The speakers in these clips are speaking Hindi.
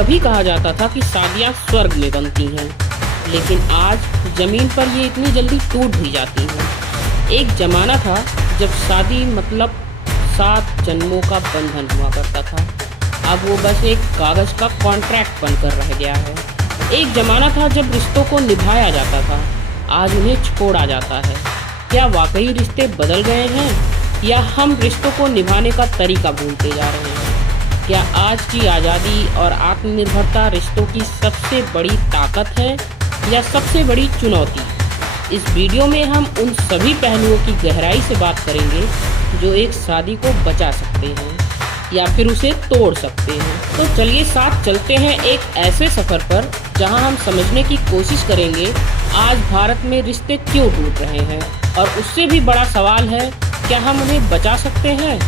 कभी कहा जाता था कि शादियां स्वर्ग में बनती हैं, लेकिन आज जमीन पर ये इतनी जल्दी टूट भी जाती हैं। एक जमाना था जब शादी मतलब 7 जन्मों का बंधन हुआ करता था। अब वो बस एक कागज़ का कॉन्ट्रैक्ट बनकर रह गया है। एक जमाना था जब रिश्तों को निभाया जाता था, आज उन्हें छोड़ा जाता है। क्या वाकई रिश्ते बदल गए हैं या हम रिश्तों को निभाने का तरीका भूलते जा रहे हैं? क्या आज की आज़ादी और आत्मनिर्भरता रिश्तों की सबसे बड़ी ताकत है या सबसे बड़ी चुनौती? इस वीडियो में हम उन सभी पहलुओं की गहराई से बात करेंगे जो एक शादी को बचा सकते हैं या फिर उसे तोड़ सकते हैं। तो चलिए साथ चलते हैं एक ऐसे सफ़र पर जहां हम समझने की कोशिश करेंगे आज भारत में रिश्ते क्यों टूट रहे हैं, और उससे भी बड़ा सवाल है, क्या हम उन्हें बचा सकते हैं?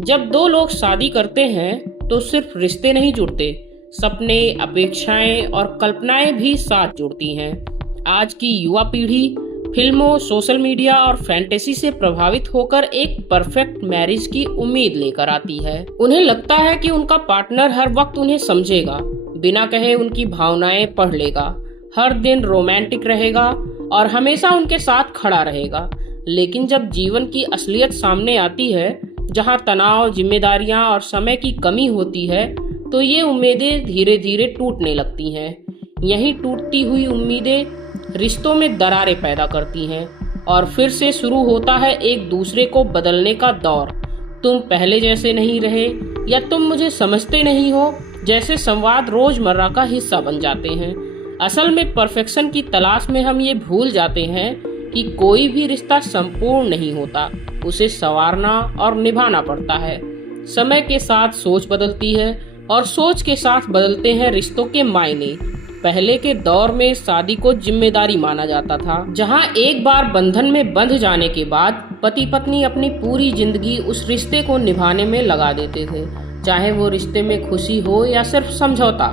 जब 2 लोग शादी करते हैं तो सिर्फ रिश्ते नहीं जुड़ते, सपने, अपेक्षाएं और कल्पनाएं भी साथ जुड़ती हैं। आज की युवा पीढ़ी फिल्मों, सोशल मीडिया और फैंटेसी से प्रभावित होकर एक परफेक्ट मैरिज की उम्मीद लेकर आती है। उन्हें लगता है कि उनका पार्टनर हर वक्त उन्हें समझेगा, बिना कहे उनकी भावनाएं पढ़ लेगा, हर दिन रोमांटिक रहेगा और हमेशा उनके साथ खड़ा रहेगा। लेकिन जब जीवन की असलियत सामने आती है, जहां तनाव, जिम्मेदारियां और समय की कमी होती है, तो ये उम्मीदें धीरे धीरे टूटने लगती हैं। यही टूटती हुई उम्मीदें रिश्तों में दरारें पैदा करती हैं और फिर से शुरू होता है एक दूसरे को बदलने का दौर। तुम पहले जैसे नहीं रहे या तुम मुझे समझते नहीं हो जैसे संवाद रोजमर्रा का हिस्सा बन जाते हैं। असल में परफेक्शन की तलाश में हम ये भूल जाते हैं कि कोई भी रिश्ता संपूर्ण नहीं होता, उसे संवारना और निभाना पड़ता है। समय के साथ सोच बदलती है और सोच के साथ बदलते हैं रिश्तों के मायने। पहले के दौर में शादी को जिम्मेदारी माना जाता था, जहां एक बार बंधन में बंध जाने के बाद पति पत्नी अपनी पूरी जिंदगी उस रिश्ते को निभाने में लगा देते थे, चाहे वो रिश्ते में खुशी हो या सिर्फ समझौता।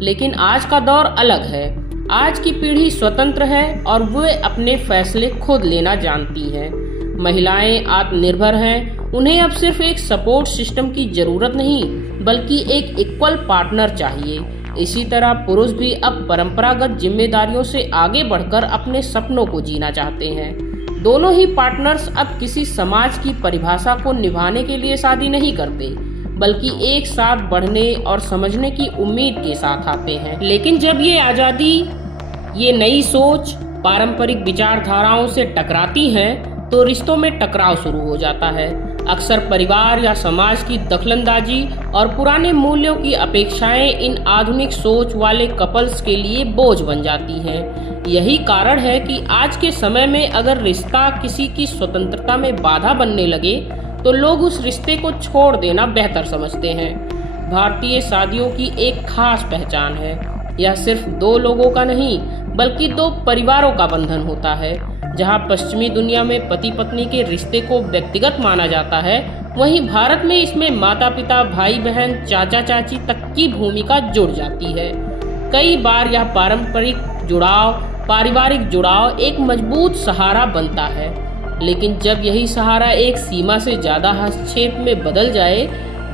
लेकिन आज का दौर अलग है। आज की पीढ़ी स्वतंत्र है और वे अपने फैसले खुद लेना जानती हैं। महिलाएं आत्मनिर्भर हैं, उन्हें अब सिर्फ एक सपोर्ट सिस्टम की जरूरत नहीं, बल्कि एक इक्वल पार्टनर चाहिए। इसी तरह पुरुष भी अब परंपरागत जिम्मेदारियों से आगे बढ़कर अपने सपनों को जीना चाहते हैं। दोनों ही पार्टनर्स अब किसी समाज की परिभाषा को निभाने के लिए शादी नहीं करते, बल्कि एक साथ बढ़ने और समझने की उम्मीद के साथ आते हैं। लेकिन जब ये आज़ादी, ये नई सोच पारंपरिक विचारधाराओं से टकराती हैं, तो रिश्तों में टकराव शुरू हो जाता है। अक्सर परिवार या समाज की दखलंदाजी और पुराने मूल्यों की अपेक्षाएं इन आधुनिक सोच वाले कपल्स के लिए बोझ बन जाती हैं। यही कारण है कि आज के समय में अगर रिश्ता किसी की स्वतंत्रता में बाधा बनने लगे, तो लोग उस रिश्ते को छोड़ देना बेहतर समझते हैं। भारतीय शादियों की एक खास पहचान है। यह सिर्फ 2 लोगों का नहीं, बल्कि 2 परिवारों का बंधन होता है। जहां पश्चिमी दुनिया में पति पत्नी के रिश्ते को व्यक्तिगत माना जाता है, वहीं भारत में इसमें माता पिता, भाई बहन, चाचा चाची तक की भूमिका जुड़ जाती है। कई बार यह पारिवारिक जुड़ाव एक मजबूत सहारा बनता है, लेकिन जब यही सहारा एक सीमा से ज्यादा हस्तक्षेप में बदल जाए,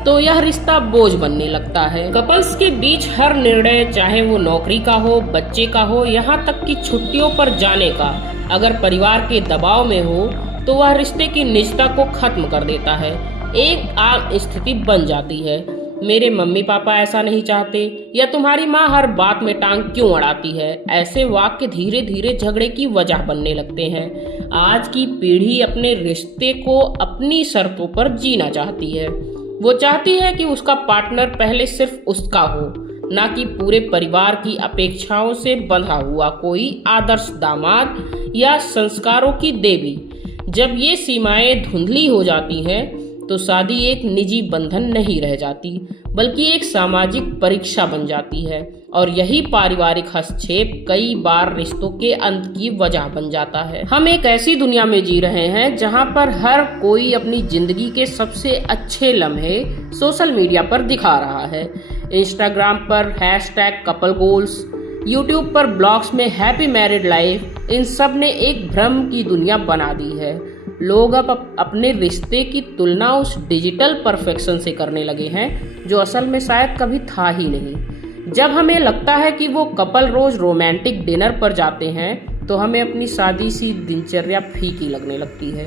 तो यह रिश्ता बोझ बनने लगता है। कपल्स के बीच हर निर्णय, चाहे वो नौकरी का हो, बच्चे का हो, यहाँ तक कि छुट्टियों पर जाने का, अगर परिवार के दबाव में हो, तो वह रिश्ते की निजता को खत्म कर देता है। एक आम स्थिति बन जाती है, मेरे मम्मी पापा ऐसा नहीं चाहते, या तुम्हारी माँ हर बात में टांग क्यों अड़ाती है। ऐसे वाक्य धीरे धीरे झगड़े की वजह बनने लगते हैं। आज की पीढ़ी अपने रिश्ते को अपनी शर्तों पर जीना चाहती है। वो चाहती है कि उसका पार्टनर पहले सिर्फ उसका हो, ना कि पूरे परिवार की अपेक्षाओं से बंधा हुआ कोई आदर्श दामाद या संस्कारों की देवी। जब ये सीमाएं धुंधली हो जाती हैं, तो शादी एक निजी बंधन नहीं रह जाती, बल्कि एक सामाजिक परीक्षा बन जाती है। और यही पारिवारिक हस्तक्षेप कई बार रिश्तों के अंत की वजह बन जाता है। हम एक ऐसी दुनिया में जी रहे हैं जहां पर हर कोई अपनी जिंदगी के सबसे अच्छे लम्हे सोशल मीडिया पर दिखा रहा है। इंस्टाग्राम पर #कपल गोल्स, यूट्यूब पर ब्लॉग्स में हैप्पी मैरिड लाइफ, इन सब ने एक भ्रम की दुनिया बना दी है। लोग अब अपने रिश्ते की तुलना उस डिजिटल परफेक्शन से करने लगे हैं जो असल में शायद कभी था ही नहीं। जब हमें लगता है कि वो कपल रोज रोमांटिक डिनर पर जाते हैं तो हमें अपनी सादी सी दिनचर्या फीकी लगने लगती है।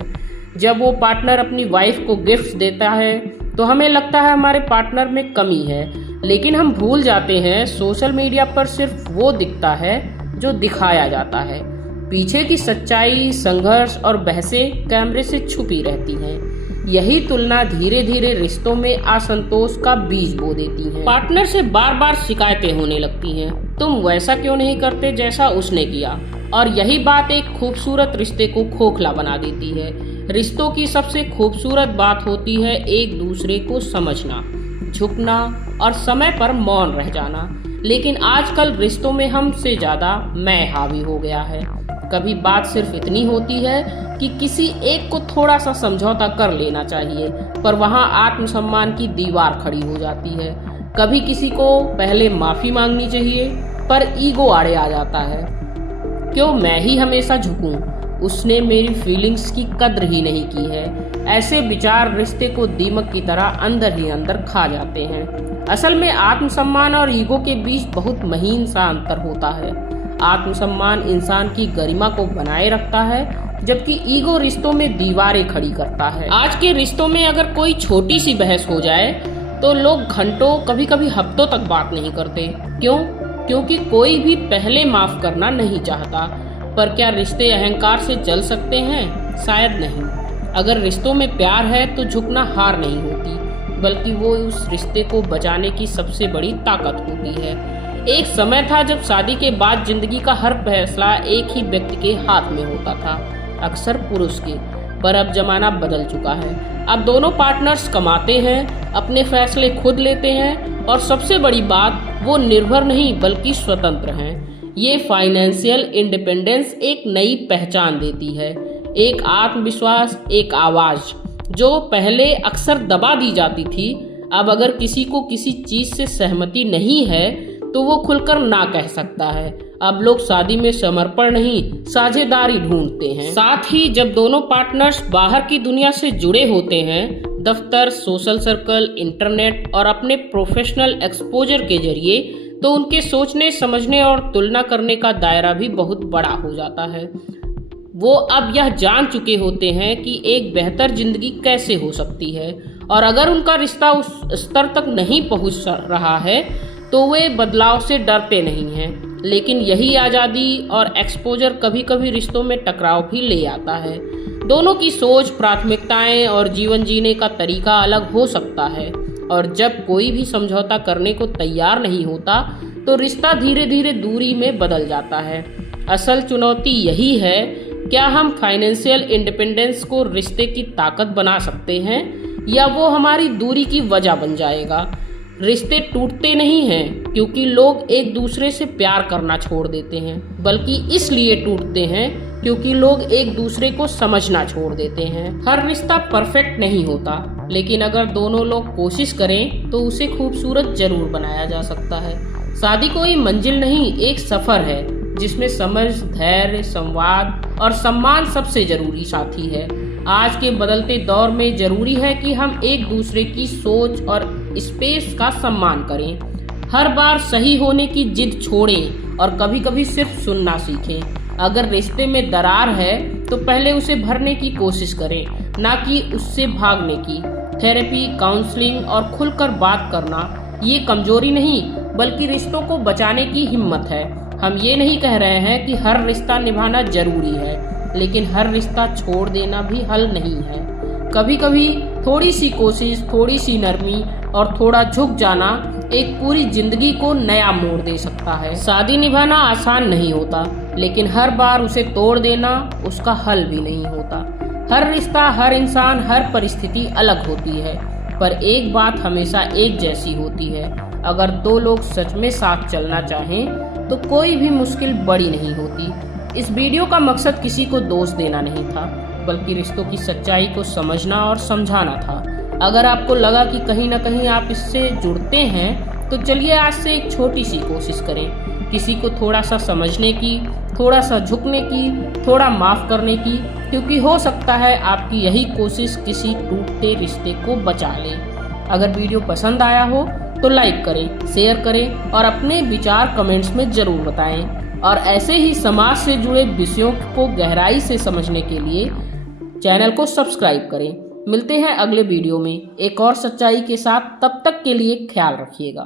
जब वो पार्टनर अपनी वाइफ को गिफ्ट्स देता है तो हमें लगता है हमारे पार्टनर में कमी है, लेकिन हम भूल जाते हैं सोशल मीडिया पर सिर्फ वो दिखता है जो दिखाया जाता है। पीछे की सच्चाई, संघर्ष और बहसें कैमरे से छुपी रहती हैं। यही तुलना धीरे धीरे रिश्तों में असंतोष का बीज बो देती है। पार्टनर से बार बार शिकायतें होने लगती हैं, तुम वैसा क्यों नहीं करते जैसा उसने किया, और यही बात एक खूबसूरत रिश्ते को खोखला बना देती है। रिश्तों की सबसे खूबसूरत बात होती है एक दूसरे को समझना, झुकना और समय पर मौन रह जाना। लेकिन आजकल रिश्तों में हमसे ज्यादा मैं हावी हो गया है। कभी बात सिर्फ इतनी होती है कि किसी एक को थोड़ा सा समझौता कर लेना चाहिए, पर वहाँ आत्मसम्मान की दीवार खड़ी हो जाती है। कभी किसी को पहले माफी मांगनी चाहिए, पर ईगो आड़े आ जाता है। क्यों मैं ही हमेशा झुकूं? उसने मेरी फीलिंग्स की कद्र ही नहीं की है। ऐसे विचार रिश्ते को दीमक की तरह अंदर ही अंदर खा जाते हैं। असल में आत्मसम्मान और ईगो के बीच बहुत महीन सा अंतर होता है। आत्मसम्मान इंसान की गरिमा को बनाए रखता है, जबकि ईगो रिश्तों में दीवारें खड़ी करता है। आज के रिश्तों में अगर कोई छोटी सी बहस हो जाए तो लोग घंटों, कभी कभी हफ्तों तक बात नहीं करते। क्यों? क्योंकि कोई भी पहले माफ करना नहीं चाहता। पर क्या रिश्ते अहंकार से चल सकते हैं? शायद नहीं। अगर रिश्तों में प्यार है तो झुकना हार नहीं होती, बल्कि वो उस रिश्ते को बचाने की सबसे बड़ी ताकत होती है। एक समय था जब शादी के बाद जिंदगी का हर फैसला एक ही व्यक्ति के हाथ में होता था, अक्सर पुरुष के। पर अब जमाना बदल चुका है। अब दोनों पार्टनर्स कमाते हैं, अपने फैसले खुद लेते हैं, और सबसे बड़ी बात, वो निर्भर नहीं बल्कि स्वतंत्र हैं। ये फाइनेंशियल इंडिपेंडेंस एक नई पहचान देती है, एक आत्मविश्वास, एक आवाज जो पहले अक्सर दबा दी जाती थी। अब अगर किसी को किसी चीज से सहमति नहीं है तो वो खुलकर ना कह सकता है। अब लोग शादी में समर्पण नहीं, साझेदारी ढूंढते हैं। साथ ही जब दोनों पार्टनर्स बाहर की दुनिया से जुड़े होते हैं, दफ्तर, सोशल सर्कल, इंटरनेट और अपने प्रोफेशनल एक्सपोजर के जरिए, तो उनके सोचने, समझने और तुलना करने का दायरा भी बहुत बड़ा हो जाता है। वो अब यह जान चुके होते हैं कि एक बेहतर जिंदगी कैसे हो सकती है, और अगर उनका रिश्ता उस स्तर तक नहीं पहुंच रहा है तो वे बदलाव से डरते नहीं हैं। लेकिन यही आज़ादी और एक्सपोजर कभी कभी रिश्तों में टकराव भी ले आता है। दोनों की सोच, प्राथमिकताएं और जीवन जीने का तरीका अलग हो सकता है, और जब कोई भी समझौता करने को तैयार नहीं होता तो रिश्ता धीरे धीरे दूरी में बदल जाता है। असल चुनौती यही है, क्या हम फाइनेंशियल इंडिपेंडेंस को रिश्ते की ताकत बना सकते हैं, या वो हमारी दूरी की वजह बन जाएगा। रिश्ते टूटते नहीं हैं क्योंकि लोग एक दूसरे से प्यार करना छोड़ देते हैं, बल्कि इसलिए टूटते हैं क्योंकि लोग एक दूसरे को समझना छोड़ देते हैं। हर रिश्ता परफेक्ट नहीं होता, लेकिन अगर दोनों लोग कोशिश करें तो उसे खूबसूरत जरूर बनाया जा सकता है। शादी कोई मंजिल नहीं, एक सफर है जिसमें समझ, धैर्य, संवाद और सम्मान सबसे जरूरी साथी है। आज के बदलते दौर में जरूरी है कि हम एक दूसरे की सोच और स्पेस का सम्मान करें। हर बार सही होने की जिद छोड़ें और कभी कभी सिर्फ सुनना सीखें। अगर रिश्ते में दरार है तो पहले उसे भरने की कोशिश करें, ना कि उससे भागने की। थेरेपी, काउंसलिंग और खुलकर बात करना ये कमजोरी नहीं बल्कि रिश्तों को बचाने की हिम्मत है। हम ये नहीं कह रहे हैं कि हर रिश्ता निभाना जरूरी है, लेकिन हर रिश्ता छोड़ देना भी हल नहीं है। कभी कभी थोड़ी सी कोशिश, थोड़ी सी नरमी और थोड़ा झुक जाना एक पूरी जिंदगी को नया मोड़ दे सकता है। शादी निभाना आसान नहीं होता, लेकिन हर बार उसे तोड़ देना उसका हल भी नहीं होता। हर रिश्ता, हर इंसान, हर परिस्थिति अलग होती है, पर एक बात हमेशा एक जैसी होती है। अगर दो लोग सच में साथ चलना चाहें तो कोई भी मुश्किल बड़ी नहीं होती। इस वीडियो का मकसद किसी को दोष देना नहीं था, बल्कि रिश्तों की सच्चाई को समझना और समझाना था। अगर आपको लगा कि कहीं ना कहीं आप इससे जुड़ते हैं तो चलिए आज से एक छोटी सी कोशिश करें, किसी को थोड़ा सा समझने की, थोड़ा सा झुकने की, थोड़ा माफ करने की, क्योंकि हो सकता है आपकी यही कोशिश किसी टूटते रिश्ते को बचा ले। अगर वीडियो पसंद आया हो तो लाइक करें, शेयर करें और अपने विचार कमेंट्स में ज़रूर बताएं। और ऐसे ही समाज से जुड़े विषयों को गहराई से समझने के लिए चैनल को सब्सक्राइब करें। मिलते हैं अगले वीडियो में एक और सच्चाई के साथ। तब तक के लिए ख्याल रखिएगा।